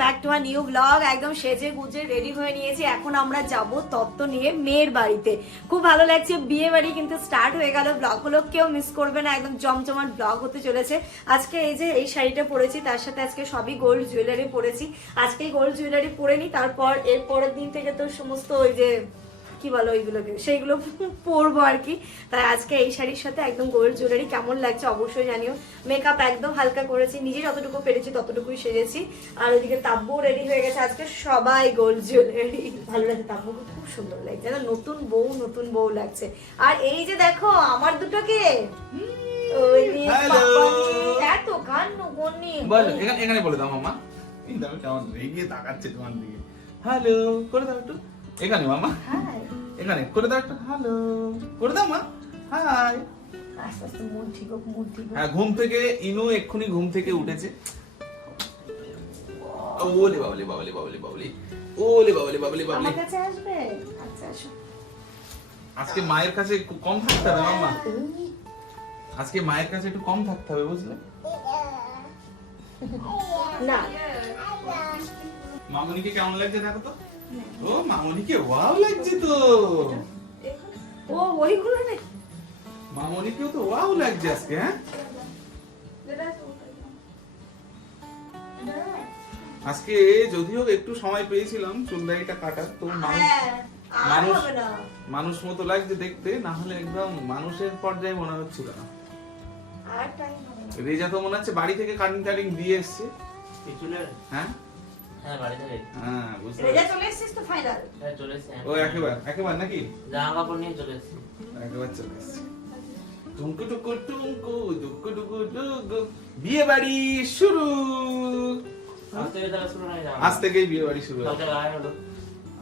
Back to our new blog একদম সেজে গুজে রেডি হয়ে নিয়েছি। এখন আমরা যাব তত্ত্ব নিয়ে মেয়ের বাড়িতে। খুব ভালো লাগছে। বিয়ে বাড়ি কিন্তু স্টার্ট হয়ে গেল। ব্লগগুলো কেউ মিস করবে না। একদম জমজমাট ব্লগ হতে চলেছে। আজকে এই যে এই শাড়িটা পরেছি, তার সাথে আজকে সবই গোল্ড জুয়েলারি পরেছি। আজকে গোল্ড জুয়েলারি পরে নি, তারপর এর পরের দিন থেকে তো সমস্ত ওই যে কি বলো ওইগুলোকে সেইগুলো পরবো আর কি। তাই আজকে এই শাড়ির সাথে একদম গোল্ড জুয়েলারি কেমন লাগছে অবশ্যই জানিও। মেকআপ একদম হালকা করেছি নিজে যতটুকু পেরেছি ততটুকুই সেরেছি আর ওইদিকে তাব্বু রেডি হয়ে গেছে আজকে সবাই গোল্ড জুয়েলারি ভালো লাগছে তাব্বুকে খুব সুন্দর লাগছে যেন নতুন বউ নতুন বউ লাগছে। আর এই যে দেখো আমার দুটোকে। এত কান্নু গন্নি বলো এখানে এখানে বলে দাও মামা। কেমন রেগে তাকাচ্ছে তোমার দিকে। হ্যালো করে দাও একটু। এখানে মামা। হ্যাঁ এখানে করে দাও একটু হ্যালো করে দাও মা হাই আস্তে আস্তে মন ঠিক হোক মন ঠিক হোক। হ্যাঁ ঘুম থেকে ইনু এক্ষুনি ঘুম থেকে উঠেছে। ওলে বাবলি বাবলি বাবলি বাবলি ওলে বাবলি বাবলি বাবলি। আমার কাছে আসবে? আচ্ছা আসো। আজকে মায়ের কাছে একটু কম থাকতে হবে মামা আজকে মায়ের কাছে একটু কম থাকতে হবে বুঝলে? না। মামুনিকে কেমন লাগছে দেখো তো? ও মামুনিকে ওয়াও লাগছে তো। ও ওইগুলো না মামুনিকেও তো ওয়াও লাগছে আজকে হ্যাঁ? আজকে যদিও একটু সময় পেয়েছিলাম চুলদারিটা কাটার তো মানুষ হ্যাঁ, মানুষ মানুষ মতো লাগছে দেখতে না হলে একদম মানুষের পর্যায়ে মনে হচ্ছিল না। রেজা তো মনে হচ্ছে বাড়ি থেকে কাটিং টাটিং দিয়ে এসছে। হ্যাঁ? বিয়ে বাড়ি শুরু। আজ থেকেই বিয়ে বাড়ি শুরু। কালকে গায়ে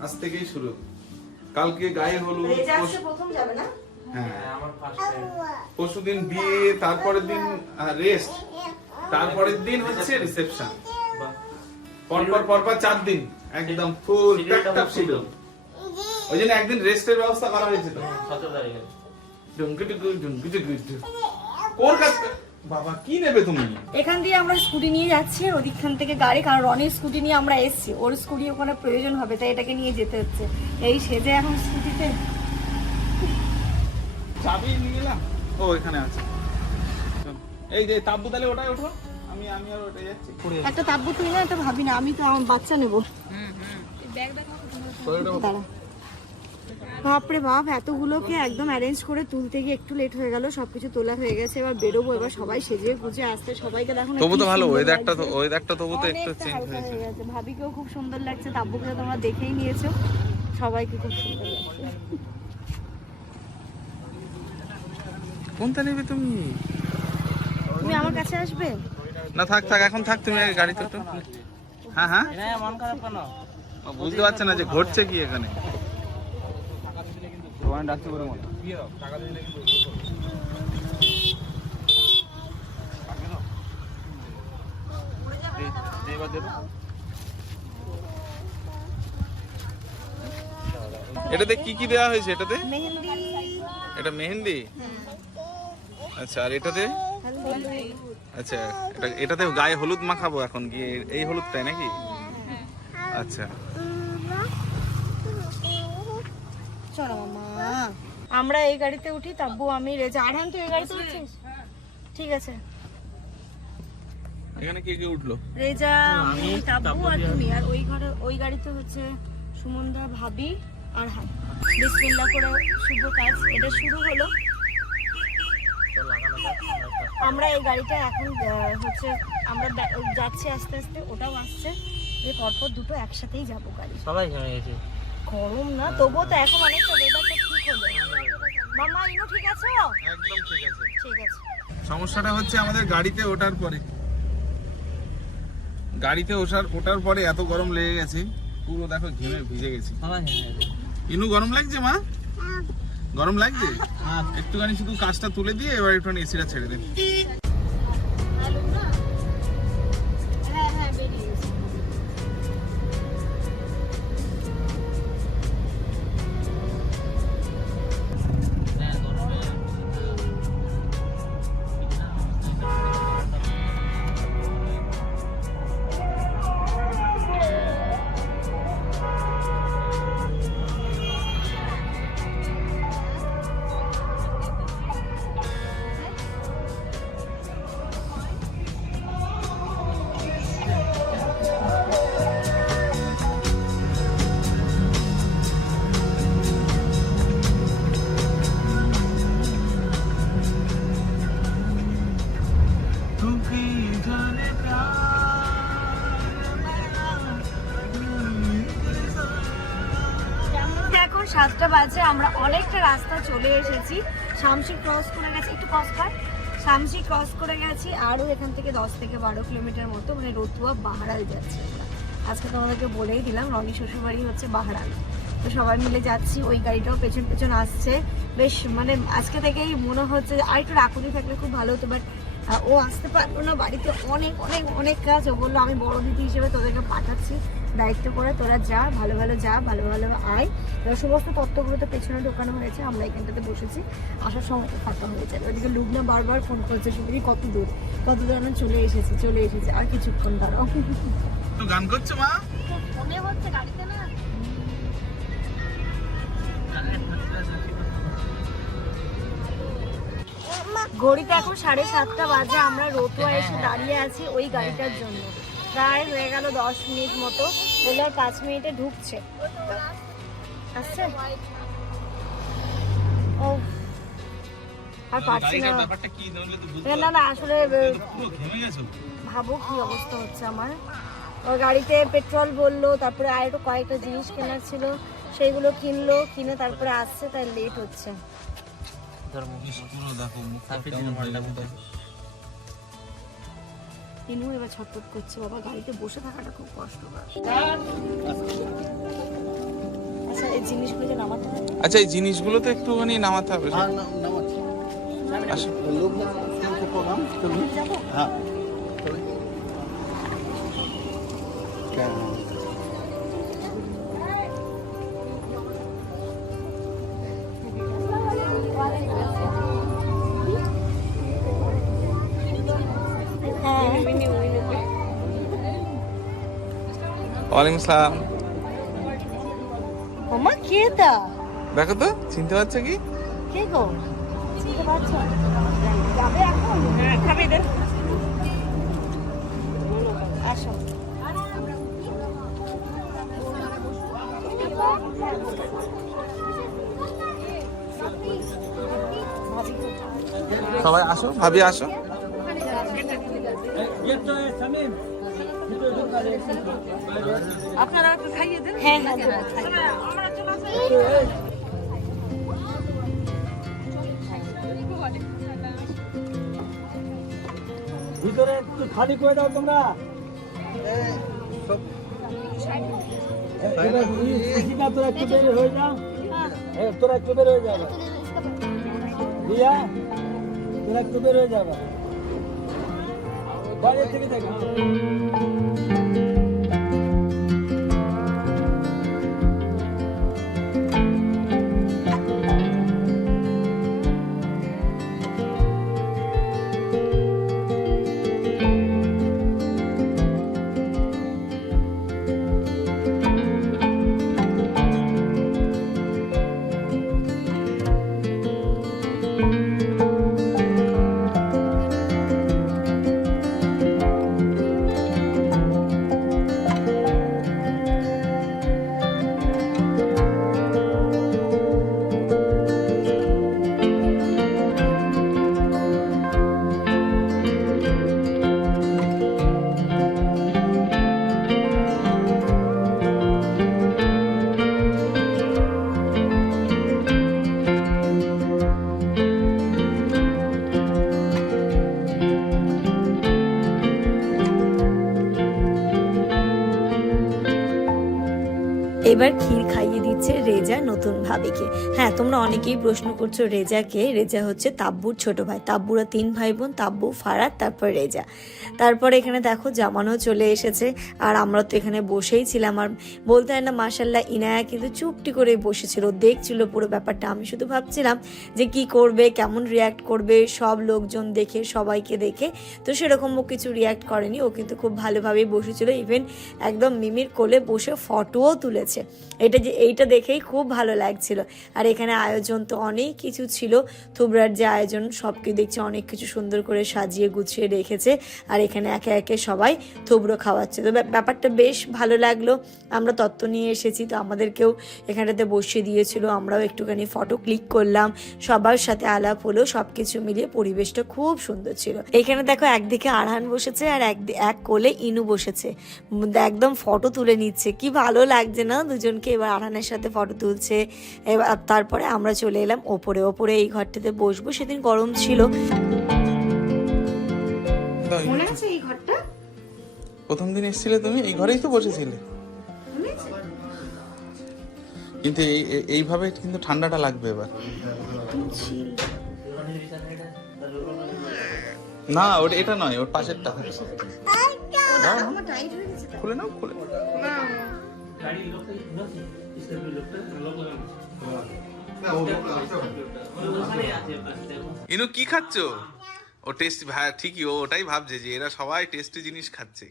আজ থেকেই শুরু। কালকে গায়ে হলুদ প্রথম যাবে না? হ্যাঁ। হ্যাঁ আমার ফার্স্ট টাইম পরশু দিন বিয়ে তারপরের দিন রেস্ট তারপরের দিন হচ্ছে রিসেপশন পরপর পরপর চার দিন। একদম ফুল ফুল। শিডিউল ওই জন্য একদিন রেস্টের ব্যবস্থা করা হয়েছে তো সতেরো তারিখে। ডুঙ্গু ডুঙ্গু ডুঙ্গু ডুঙ্গু ডুঙ্গু। কোন কাজ বাবা কি নেবে তুমি? এখান দিয়ে আমরা স্কুটি নিয়ে যাচ্ছি আর ওদিকখান থেকে গাড়ি কারণ রনির স্কুটি নিয়ে আমরা এসেছি। ওর স্কুটি ওখানে প্রয়োজন হবে তাই এটাকে নিয়ে যেতে হচ্ছে। এই সেজে এখন স্কুটিতে। চাবি নিয়ে এলাম। ও এখানে আছে। এই যে তাব্বু তাহলে ওটাই ওঠো। আমি আমি আর ওটাই যাচ্ছি। একটা তাব্বু তুই না এটা ভাবি না আমি তো আমার বাচ্চা নেব। বাপরে বাপ এতগুলোকে একদম অ্যারেঞ্জ করে তুলতে গিয়ে একটু লেট হয়ে গেল সবকিছু তোলা হয়ে গেছে এবার বেরোবো এবার সবাই সেজে গুজে আসতে সবাইকে দেখো তবু তো ভালো ওয়েদারটা তো। ওয়েদারটা তবু তো একটু চেঞ্জ হয়েছে। ভাবিকেও খুব সুন্দর লাগছে তাব্বুকে তোমরা দেখেই নিয়েছো। সবাইকে খুব সুন্দর লাগছে। কোনটা নেবে তুমি? তুমি আমার কাছে আসবে? না থাক থাক এখন থাক তুমি আগে গাড়িতে ওঠো হ্যাঁ হ্যাঁ? মন খারাপ কেন বুঝতে পারছে না যে ঘটছে কি এখানে। এটাতে কি কি দেওয়া হয়েছে এটাতে? এটা মেহেন্দি? আচ্ছা আর এটাতে? আচ্ছা এটা এটাতে গায়ে হলুদ মাখাবো এখন গিয়ে এই হলুদটাই নাকি? আচ্ছা। আমরা এই গাড়িতে উঠি তাব্বু আমি রেজা। আরহান তুই এই গাড়িতে উঠছিস? ঠিক আছে। এখানে কে কে উঠল? রেজা আমি আমি, তাব্বু আর তুমি। আর ওই ঘরে ওই গাড়িতে হচ্ছে সুমনদা ভাবি আর হান বিসমিল্লাহ করে শুভ কাজ। এটা শুরু হলো। আমরা এই গাড়িটা এখন হচ্ছে আমরা যাচ্ছি আস্তে আস্তে ওটাও আসছে। এই পরপর দুটো একসাথেই যাব গাড়ি। সবাই ঘেমে গেছে। গরম না তবুও তো এখন অনেকটা ওয়েদারটা ঠিক হলো। মামা ইনু ঠিক আছো? একদম ঠিক আছে। ঠিক আছে। সমস্যাটা হচ্ছে আমাদের গাড়িতে ওঠার পরে। গাড়িতে ওঠার ওঠার পরে এত গরম লেগে গেছে পুরো দেখো ঘেমে ভিজে গেছি। ইনু গরম লাগছে মা? গরম লাগছে একটুখানি শুধু কাজটা তুলে দিয়ে এবার একটুখানি এসিটা ছেড়ে দেন। সাতটা বাজে, আমরা অনেকটা রাস্তা চলে এসেছি। শামসি ক্রস করে গেছি, একটু ক্রস কর। শামসি ক্রস করে গেছি, আরও এখান থেকে দশ থেকে বারো কিলোমিটার মতো মানে রতুয়া বাহারাল যাচ্ছি আজকে তোমাদেরকে বলেই দিলাম, রনি শ্বশুরবাড়ি হচ্ছে বাহারাল। তো সবাই মিলে যাচ্ছি, ওই গাড়িটাও পেছন পেছন আসছে। বেশ মানে আজকে থেকেই মনে হচ্ছে আর একটু রাখুনি থাকলে খুব ভালো হতো বাট ও আসতে পারল না, বাড়িতে অনেক অনেক অনেক কাজ। ও বলল, আমি বড় দিদি হিসেবে তোদেরকে পাঠাচ্ছি। দায়িত্ব করে তোরা যা ভালো ভালো যা ভালো ভালো আয়। এবার সমস্ত তত্ত্বগুলো তো পেছনে ঢোকানো হয়েছে আমরা এখানটাতে বসেছি। আসার সময় ফাঁকা হয়ে যাবে ওদিকে লুবনা বারবার ফোন করছে শুধু কত দূর? কত দূর আমরা চলে এসেছি চলে এসেছি। আর কিছুক্ষণ দাঁড়াও। তো গান করছ মা? ফোনে হচ্ছে গাড়িতে না? ঘড়িতে এখন সাড়ে সাতটা বাজে আমরা রতুয়া এসে দাঁড়িয়ে আছি ওই গাড়িটার জন্য। প্রায় হয়ে গেল দশ মিনিট মতো বলে আর পাঁচ মিনিটে ঢুকছে। আসছে ও আর পারছি না। না না আসলে ভাবো কি অবস্থা হচ্ছে আমার। ওর গাড়িতে পেট্রোল বলল তারপরে আর একটু কয়েকটা জিনিস কেনার ছিল সেইগুলো কিনলো কিনে তারপরে আসছে তাই লেট হচ্ছে। হয়ে। ইনু এবার ছটপট করছে? বাবা গাড়িতে বসে থাকাটা খুব কষ্টকর। আচ্ছা এই জিনিসগুলো যে নামাতে হবে? আচ্ছা এই জিনিসগুলো তো একটুখানি নামাতে হবে। हाँ ওয়ালাইকুম আসসালাম ওমা কে তা দেখো তো চিনতে পারছ কি? কে গো? চিনতে পারছ? যাবে এখন? হ্যাঁ খাবে দে। আসো। সবাই আসো ভাবি আসো। আপনারা একটু খাইয়ে দেন? হ্যাঁ হ্যাঁ দেবো, খাই। ভিতরে একটু খালি করে দাও তোমরা। তোরা একটু বের হয়ে যাও হ্যাঁ। তোরা একটু বের হয়ে যাবে রিয়া তোরা একটু বের হয়ে যাবে বাইরে থেকে দেখো। এবার ক্ষীর খাইয়ে দিচ্ছে রেজা নতুন ভাবিকে। হ্যাঁ তোমরা অনেকেই প্রশ্ন করছ রেজাকে। রেজা হচ্ছে তাব্বুর ছোট ভাই। তাব্বুরা তিন ভাই বোন তাব্বু, ফারাত, তারপর রেজা। তারপরে এখানে দেখো জামানও চলে এসেছে। আর আমরা তো এখানে বসেই ছিলাম। আর বলতে হয় না মাসাল্লাহ ইনায়া কিন্তু চুপটি করে বসেছিল। দেখছিল পুরো ব্যাপারটা। আমি শুধু ভাবছিলাম যে কি করবে, কেমন রিয়াক্ট করবে, সব লোকজন দেখে, সবাইকে দেখে। তো সেরকমও কিছু রিয়াক্ট করেনি। ও কিন্তু খুব ভালোভাবেই বসেছিল। ইভেন একদম মিমির কোলে বসে ফটোও তুলেছে। এটা যে, এইটা দেখেই খুব ভালো লাগছিল। আর এখানে আয়োজন তো অনেক কিছু ছিল। থুবরার যে আয়োজন, সবকে কিছু দেখছি অনেক কিছু সুন্দর করে সাজিয়ে গুছিয়ে রেখেছে। আর এখানে একে একে সবাই থুবড়ো খাওয়াচ্ছে। তো ব্যাপারটা বেশ ভালো লাগল। আমরা তত্ত্ব নিয়ে এসেছি, তো আমাদেরকেও এখানটাতে বসিয়ে দিয়েছিল। আমরাও একটুখানি ফটো ক্লিক করলাম। সবার সাথে আলাপ হলো, সবকিছু মিলিয়ে পরিবেশটা খুব সুন্দর ছিল। এখানে দেখো একদিকে আরহান বসেছে আর এক এক কোলে ইনু বসেছে। একদম ফটো তুলে নিচ্ছে। কি ভালো লাগছে না দুজনকে এবার আরহানের সাথে ফটো তুলছে। এবার তারপরে আমরা চলে এলাম ওপরে। ওপরে এই ঘরটাতে বসবো। সেদিন গরম ছিল। মনে আছে এই ঘরটা? প্রথম দিন এসেছিলে তুমি? এই ঘরেই তো বসেছিলে। কিন্তু এই- এই- এইভাবে কিন্তু ঠান্ডাটা লাগবে এবার। না ওটা এটা নয় ওর পাশেরটা দাও, আমার টাইট গেছে খুলে নাও খুলে। নাও। ইনু কি খাচ্ছ? ও টেস্ট ঠিকই ও ওটাই ভাবছে যে এরা সবাই টেস্টি জিনিস খাচ্ছে।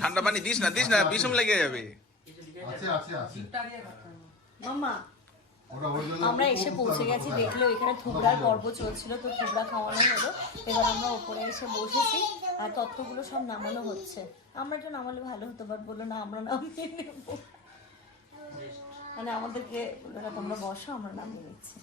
ঠান্ডা পানি দিস না দিস না বিষম লেগে যাবে। আছে আছে আছে মামা ওরা ওর জন্য আমরা এসে পৌঁছে গেছি দেখল এখানে থুবড়ার পর্ব চলছিল তো থুবড়া খাওয়ানো হলো। এবার আমরা ওপরে এসে বসেছি আর তত্ত্বগুলো সব নামানো হচ্ছে। আমরা তো নামালে ভালো হতো বাট বলল না আমরা নামিয়ে নেব। মানে আমাদেরকে বলল না তোমরা বসো আমরা নামিয়ে নিচ্ছি।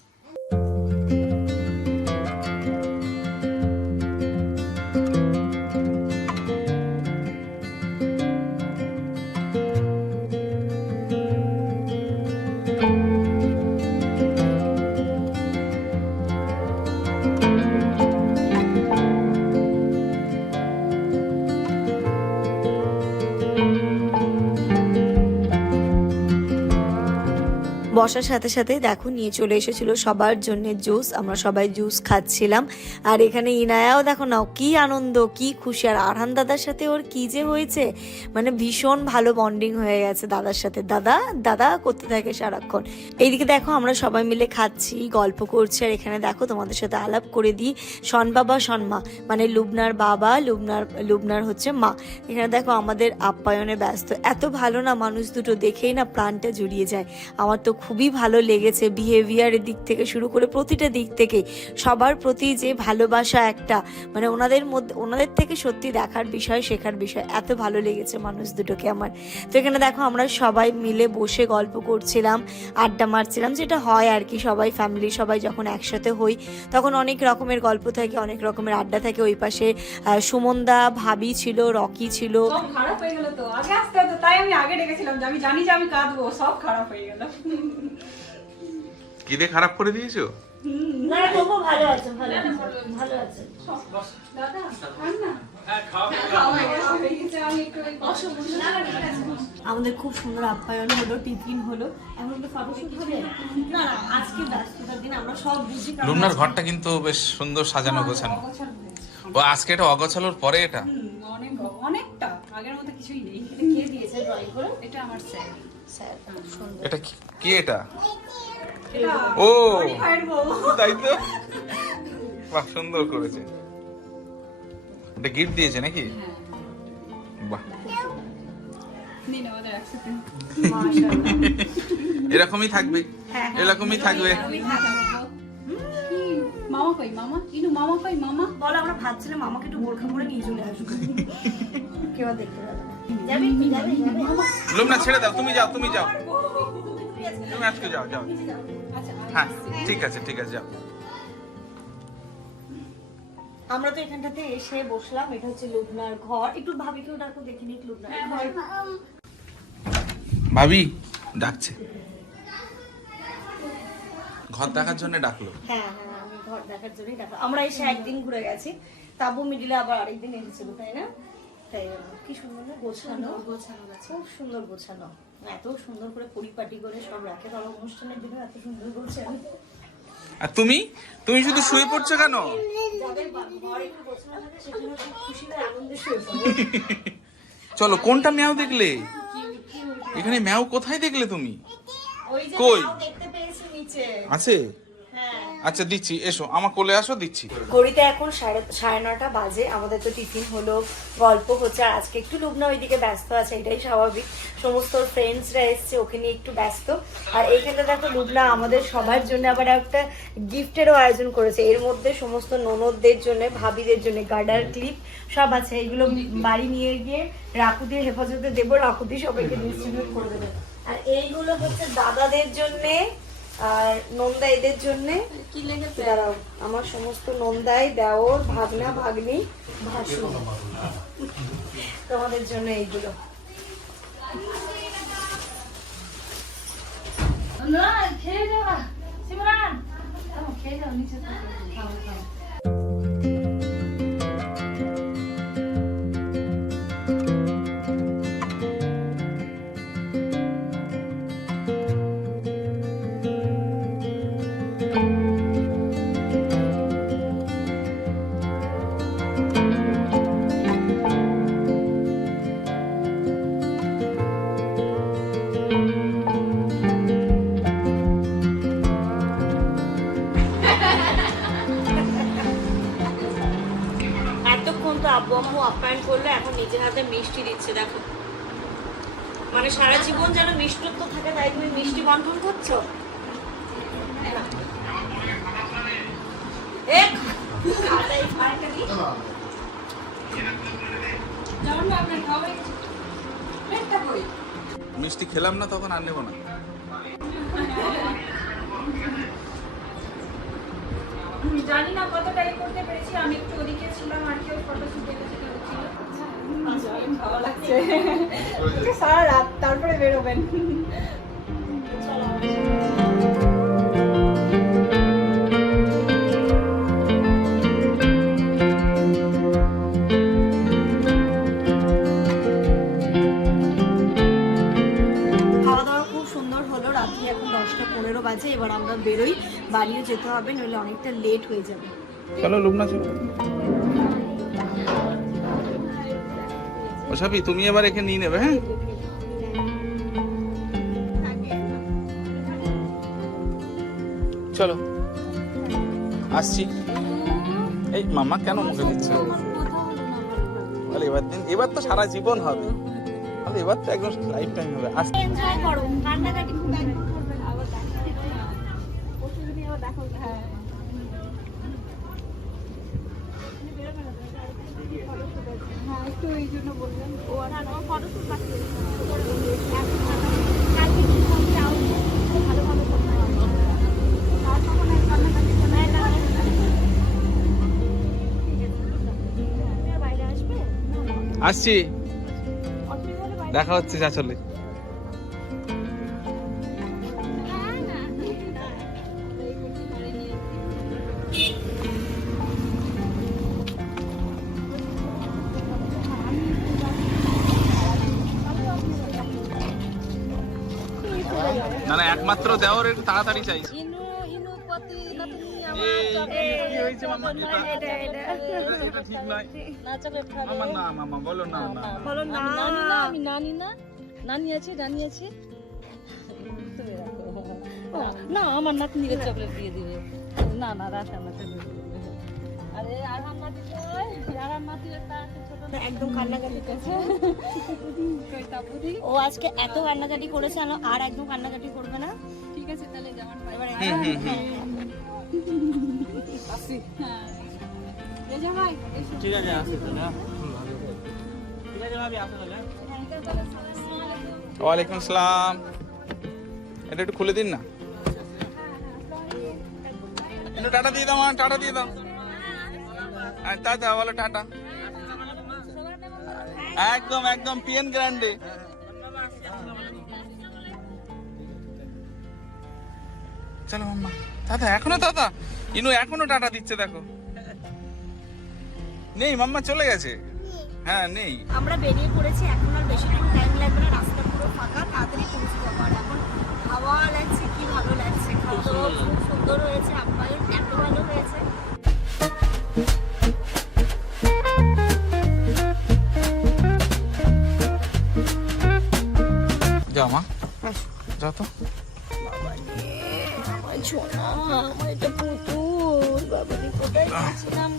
বসার সাথে সাথে দেখো নিয়ে চলে এসেছিল সবার জন্য জুস, আমরা সবাই জুস খাচ্ছিলাম। আর এখানে ইনায়াও দেখো নাও, কি আনন্দ, কি খুশি। আর আরহান দাদার সাথে ওর কি যে হয়েছে মানে ভীষণ ভালো বন্ডিং হয়ে গেছে দাদার সাথে। দাদা দাদা করতে থাকে সারাক্ষণ। এইদিকে দেখো আমরা সবাই মিলে খাচ্ছি, গল্প করছি, আর এখানে দেখো তোমাদের সাথে আলাপ করে দিই শন বাবা শনমা মানে লুবনার বাবা, লুবনার লুবনার হচ্ছে মা। এখানে দেখো আমাদের আপ্যায়নে ব্যস্ত। এত ভালো না মানুষ দুটো দেখেই না প্রাণটা জুড়িয়ে যায়। আমার তো খুবই ভালো লেগেছে বিহেভিয়ারের দিক থেকে শুরু করে প্রতিটা দিক থেকে। সবার প্রতি যে ভালোবাসা একটা মানে ওনাদের মধ্যে, ওনাদের থেকে সত্যি দেখার বিষয়, শেখার বিষয়, এত ভালো লেগেছে মানুষ দুটোকে আমার। তো এখানে দেখো আমরা সবাই মিলে বসে গল্প করছিলাম, আড্ডা মারছিলাম, যেটা হয় আর কি, সবাই ফ্যামিলি সবাই যখন একসাথে হই, তখন অনেক রকমের গল্প থাকে, অনেক রকমের আড্ডা থাকে। ওই পাশে সুমনদা ভাবি ছিল, রকি ছিল। খারাপ হয়ে গেল তো। আগে আসতে হতো তাই আমি আগে ডেকেছিলাম আমি জানি যে আমি কাঁদবো, সব খারাপ হয়ে গেল। কি দিয়ে খারাপ করে দিয়েছ? না তবু ভালো আছে ভালো আছে ভালো আছে। দাদা না। আমাদের খুব সুন্দর আপ্যায়ন হলো টিফিন হলো। এখন তো ফটোশুট হবে না না আজকে ব্যস্ততার দিন আমরা সব বুঝি লুমনার ঘরটা কিন্তু বেশ সুন্দর সাজানো গোছানো। ও আজকে এটা অগোছালোর পরে এটা? অনেক অনেকটা। আগের মতো কিছুই নেই। এটা কে দিয়েছে ড্রয়িং করে? এটা আমার স্যার। স্যার খুব সুন্দর। এটা কি কি এটা? ও! তাই তো? বাহ সুন্দর করেছে। এটা গিফট দিয়েছে নাকি? হ্যাঁ। বাহ। নিন আমাদের একসাথে। এরকমই থাকবে। হ্যাঁ, এরকমই থাকবে। মামা কই মামা? ইনু মামা কই মামা? বলো আমরা ভাবছিলাম আমাকে একটু বোরখা পরে নিয়ে চলে আসব। কেউ দেখতে পাবে লুমনা ছেড়ে দাও তুমি যাও তুমি যাও। তুমি আজকে যাও যাও। আচ্ছা হ্যাঁ ঠিক আছে ঠিক আছে যাও। আমরা তো এখানটাতে এসে বসলাম এটা হচ্ছে লুবনার ঘর। একটু ভাবিকেও ডাকো দেখিনি লুবনার ঘর। ভাবি ডাকছে। ঘর দেখার জন্য ডাকলো। হ্যাঁ হ্যাঁ আমি ঘর দেখার জন্যই ডাকো আমরা এসে একদিন ঘুরে গেছি। তাবু মিডিলে আবার আরেকদিন এসেছিল তাই না? তাই কি সুন্দর না গোছানো গোছানো খুব সুন্দর গোছানো। এত সুন্দর করে পরিপাটি করে সব রাখে অনুষ্ঠানের দিনও এত সুন্দর গোছানো আর তুমি? তুমি শুধু শুয়ে পড়ছো কেন? চলো কোনটা ম্যাও দেখলে? এখানে ম্যাও কোথায় দেখলে তুমি? কই? নাও দেখতে পেয়েছি নিচে। আছে? আচ্ছা দিচ্ছি, এসো, আমার কোলে আসো, দিচ্ছি। ঘড়িতে এখন সাড়ে সাড়ে নটা বাজে, আমাদের তো টিফিন হলো, গল্প হচ্ছে, আর আজকে একটু লুবনা ওইদিকে ব্যস্ত আছে, এটাই স্বাভাবিক। সমস্ত ফ্রেন্ডসরা এসছে, ওকে নিয়ে একটু ব্যস্ত। আর এইখানে দেখো লুবনা আমাদের সবার জন্য আবার একটা গিফটেরও আয়োজন করেছে। এর মধ্যে সমস্ত ননদদের জন্য, ভাবিদের জন্য, গার্ডার ক্লিপ সব আছে, এগুলো বাড়ি নিয়ে গিয়ে রাকুদির হেফাজতে দেবো, রাকুদি সবাইকে ডিস্ট্রিবিউট করে দেবে। আর এইগুলো হচ্ছে দাদাদের জন্যে আর নন্দা এদের জন্য কি লেগেছে দাঁড়াও আমার সমস্ত নন্দাই দেওর ভাগনা ভাগ্নি ভাসু তোমাদের জন্য এইগুলো না খেয়ে যাওয়া সিমরান খেয়ে যাও নিচে। খাও, খাও। করছ? মিষ্টি খেলাম না তখন আর নেব না। জানি না কতটা করতে পেরেছি আমি একটু ওদিকে ছিলাম আর কেউ ফটো শুটে যেটা হচ্ছিল। ভালো লাগছে। সারা রাত তারপরে বেরোবেন। বাজে, এবার আমরা বেরোই। বাড়িও যেতে হবে, নইলে অনেকটা লেট হয়ে যাবে। চলো, লুকনা চলো তুমি এবার একে নিয়ে নেবে হ্যাঁ? চলো। আসছি। এই মামা কেন মুখে দিচ্ছে? বলে এবার দিন এবার তো সারা জীবন হবে। বলে এবার তো একদম লাইফ টাইম হবে। আস এনজয় করো। কান্নাকাটি খুব একদম করবে না। আসছি। দেখা হচ্ছে যা চলে না না একমাত্র দেওয়ার একটু তাড়াতাড়ি চাই। ইনু ইনু পতি নাতনি এই, মামা? এটা- এটা ঠিক নয়। না চকলেট খাবে। মামা না মামা বলো না না বলো না। নানি না আমি নানি না। নানি আছে নানি আছে। না আমার নাতনিকে চকলেট দিয়ে দিবে। না না রাখ আমার। আরে আরহাম নাতি কই? আরহাম নাতি একটা একদম কান্নাকাটি করছে। ও আজকে এত কান্নাকাটি করেছে আর- আর একদম কান্নাকাটি করবে না। ঠিক আছে তাহলে যেমন এবারে হুম। আসি। হ্যাঁ। ভাই ঠিক আছে আসি তাহলে ঠিক আছে ভাবি আসো তাহলে। ওয়ালাইকুম আসসালাম। এটা একটু খুলে দিন না। একটু টাটা দিয়ে দাও টাটা দিয়ে দাও। হ্যাঁ, টাটা বলো টাটা। একদম একদম পিএন গ্র্যান্ডে। চলো মাম্মা দাদা এখনও দাদা? ইনু এখনও টাটা দিচ্ছে দেখো। নেই মাম্মা চলে গেছে। হ্যাঁ নেই। আমরা বেরিয়ে পড়েছি এখন আর বেশিক্ষণ টাইম লাগবে না রাস্তা পুরো ফাঁকা তাড়াতাড়ি পৌঁছে যাব। আর এখন হাওয়া লাগছে কি ভালো লাগছে। খাওয়া দাওয়া খুব সুন্দর। হয়েছে আপ্যায়ন এত ভালো হয়েছে। যাও মা। যাও তো। আমার ছোনা আমার এটা পুতুল। বাবারি কোথায় গেছিলাম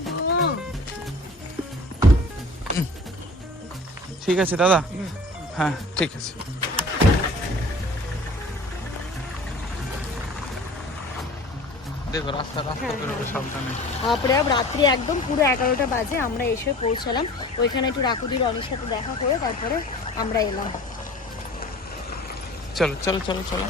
ঠিক আছে দাদা। হ্যাঁ ঠিক আছে। দেখো রাস্তা রাস্তা বেরোবে সাবধানে। তারপরে রাত্রি একদম পুরো এগারোটা বাজে আমরা এসে পৌঁছালাম। ওইখানে একটু রাকুদির অনির সাথে দেখা করে তারপরে আমরা এলাম। চলো চলো চলো চলো।